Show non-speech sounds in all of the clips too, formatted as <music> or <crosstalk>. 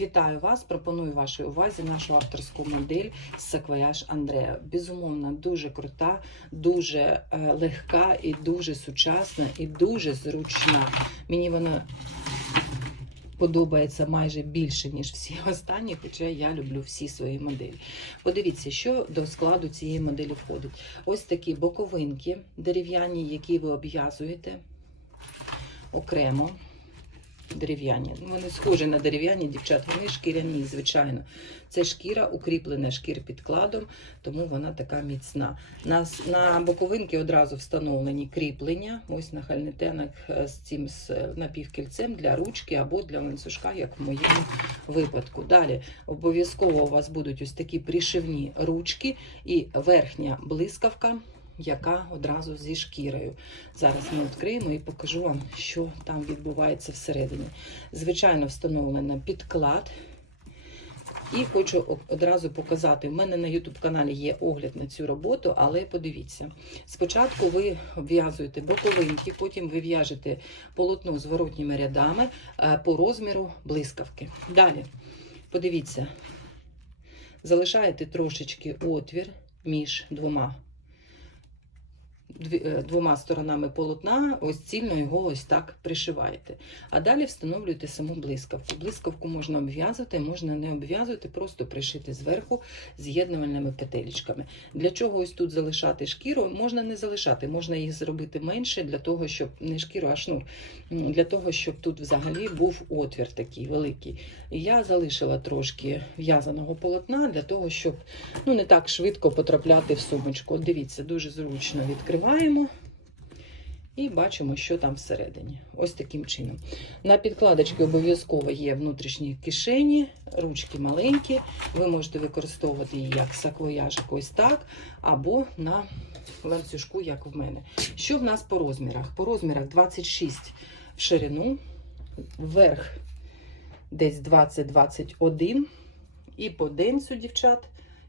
Вітаю вас! Пропоную вашій увазі нашу авторську модель Саквояж Андреа. Безумовно, дуже крута, дуже е, легка і дуже сучасна, і дуже зручна. Мені вона подобається майже більше, ніж всі <laughs> останні, хоча я люблю всі свої моделі. Подивіться, що до складу цієї моделі входить. Ось такі боковинки дерев'яні, які ви обв'язуєте окремо дерев'яні. Вони схожі на дерев'яні дівчат, вони шкіряні, звичайно. Це шкіра, укріплена шкір підкладом, тому вона така міцна. На, на боковинки одразу встановлені кріплення, ось на хальнетенах е, з цим з напівкільцем для ручки або для ланцюжка, як в моєму випадку. Далі обов'язково у вас будуть ось такі пришивні ручки і верхня блискавка яка одразу зі шкірою. Зараз ми відкриємо і покажу вам, що там відбувається всередині. Звичайно, встановлено підклад. І хочу одразу показати, в мене на YouTube каналі є огляд на цю роботу, але подивіться. Спочатку ви обв'язуєте боковинки, потім ви в'яжете полотно з воротніми рядами е, по розміру блискавки. Далі, подивіться, залишаєте трошечки отвір між двома двома сторонами полотна, ось цільно його ось так пришиваєте. А далі встановлюєте саму блискавку. Блискавку можна обв'язувати, можна не обв'язувати, просто пришити зверху з'єднувальними петелечками. Для чого ось тут залишати шкіру? Можна не залишати, можна їх зробити менше для того, щоб не шкіру, а шнур, для того, щоб тут взагалі був отвір такий великий. Я залишила трошки в'язаного полотна для того, щоб ну, не так швидко потрапляти в сумочку. Дивіться, дуже зручно відкриваємо і бачимо, що там всередині. Ось таким чином. На підкладочці обов'язково є внутрішні кишені, ручки маленькі. Ви можете використовувати її як саквояжик ось так, або на ланцюжку, як в мене. Що в нас по розмірах? По розмірах 26 в ширину, вверх десь 20-21 і по денцю, дівчат,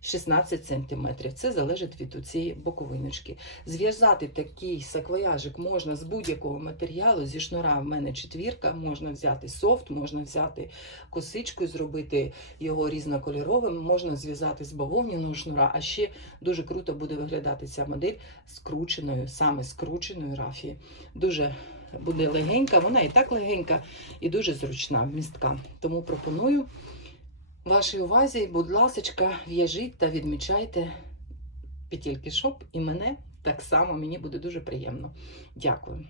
16 см. Це залежить від цієї боковиночки. Зв'язати такий саквояжик можна з будь-якого матеріалу. Зі шнура в мене четвірка, можна взяти софт, можна взяти косичку, зробити його різнокольоровим, можна зв'язати з бавовняного шнура, а ще дуже круто буде виглядати ця модель скрученою, саме скрученою рафії. Дуже буде легенька, вона і так легенька, і дуже зручна, вмістка. Тому пропоную вашій увазі, будь ласка, в'яжіть та відмічайте петельки шоп і мене так само, мені буде дуже приємно. Дякую.